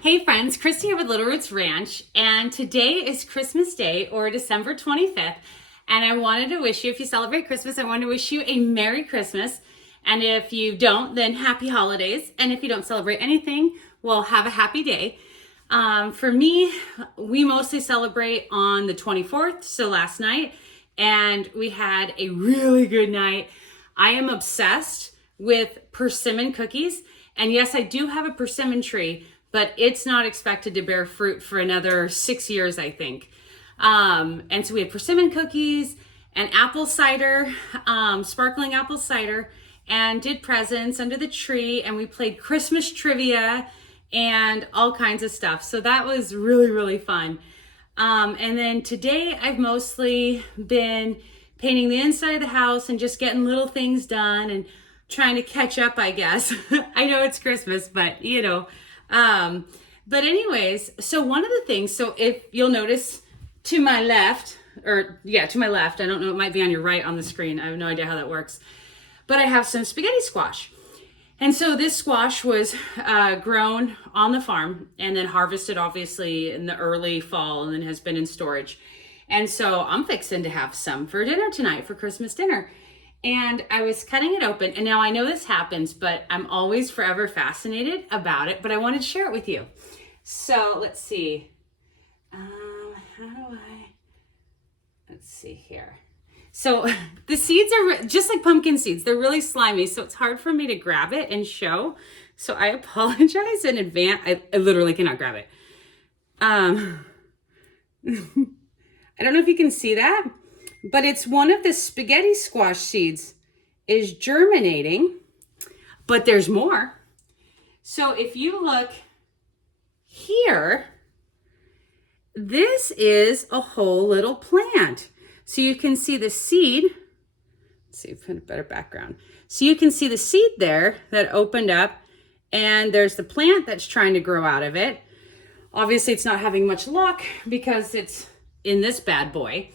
Hey friends, Christy here with Little Roots Ranch, and today is Christmas Day, or December 25th, and I wanted to wish you, if you celebrate Christmas, I want to wish you a Merry Christmas, and if you don't, then Happy Holidays, and if you don't celebrate anything, well, have a happy day. For me, we mostly celebrate on the 24th, so last night, and we had a really good night. I am obsessed with persimmon cookies, and yes, I do have a persimmon tree, but it's not expected to bear fruit for another 6 years, I think. And so we had persimmon cookies and apple cider, sparkling apple cider, and did presents under the tree, and we played Christmas trivia and all kinds of stuff. So that was really, really fun. And then today I've mostly been painting the inside of the house and just getting little things done and trying to catch up, I guess. I know it's Christmas, but you know. But anyways, so one of the things, so if you'll notice to my left, to my left, I don't know, it might be on your right on the screen. I have no idea how that works, but I have some spaghetti squash. And so this squash was grown on the farm and then harvested obviously in the early fall and then has been in storage. And so I'm fixing to have some for dinner tonight, for Christmas dinner. And I was cutting it open, and now I know this happens, but I'm always forever fascinated about it, but I wanted to share it with you. So let's see. Let's see here. So the seeds are just like pumpkin seeds. They're really slimy, so it's hard for me to grab it and show. So I apologize in advance. I literally cannot grab it. I don't know if you can see that, but it's one of the spaghetti squash seeds is germinating, but there's more. So if you look here, this is a whole little plant. So you can see the seed. Let's see, put a better background. So you can see the seed there that opened up, and there's the plant that's trying to grow out of it. Obviously it's not having much luck because it's in this bad boy.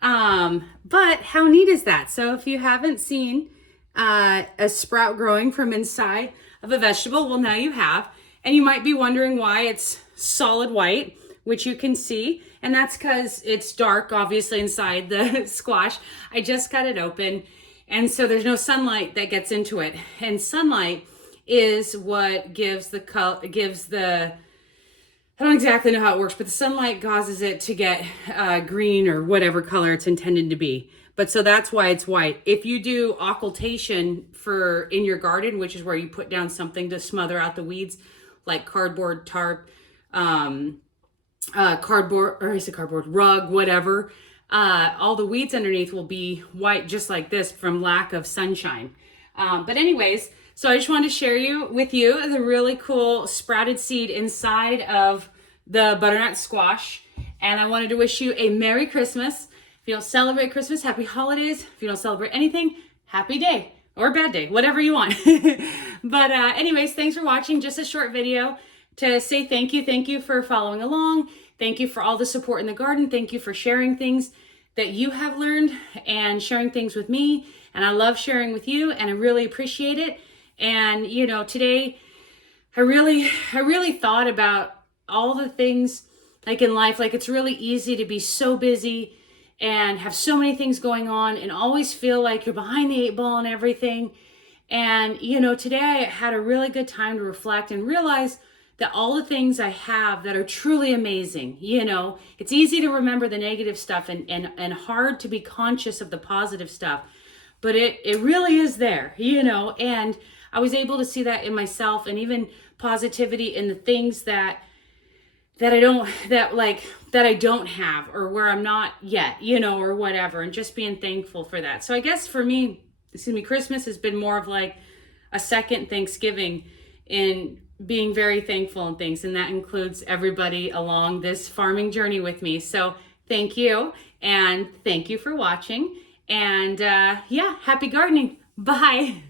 But how neat is that? So if you haven't seen a sprout growing from inside of a vegetable, well, now you have. And you might be wondering why it's solid white, which you can see. And that's because it's dark, obviously, inside the squash. I just cut it open. And so there's no sunlight that gets into it. And sunlight is what gives the color, I don't exactly know how it works, but the sunlight causes it to get green or whatever color it's intended to be. But so that's why it's white. If you do occultation in your garden, which is where you put down something to smother out the weeds, like cardboard, tarp, rug, whatever, all the weeds underneath will be white just like this from lack of sunshine. But anyways, so I just wanted to share with you the really cool sprouted seed inside of the butternut squash. And I wanted to wish you a Merry Christmas. If you don't celebrate Christmas, Happy Holidays. If you don't celebrate anything, happy day or bad day, whatever you want. But anyways, thanks for watching. Just a short video to say thank you. Thank you for following along. Thank you for all the support in the garden. Thank you for sharing things that you have learned and sharing things with me. And I love sharing with you, and I really appreciate it. And, you know, today I really thought about all the things like in life. Like, it's really easy to be so busy and have so many things going on and always feel like you're behind the eight ball and everything. And, you know, today I had a really good time to reflect and realize that all the things I have that are truly amazing. You know, it's easy to remember the negative stuff and hard to be conscious of the positive stuff, but it really is there, you know. And I was able to see that in myself, and even positivity in the things that I don't have, or where I'm not yet, you know, or whatever, and just being thankful for that. So I guess for me, Christmas has been more of like a second Thanksgiving in being very thankful and things. And that includes everybody along this farming journey with me. So thank you. And thank you for watching. And yeah, happy gardening. Bye.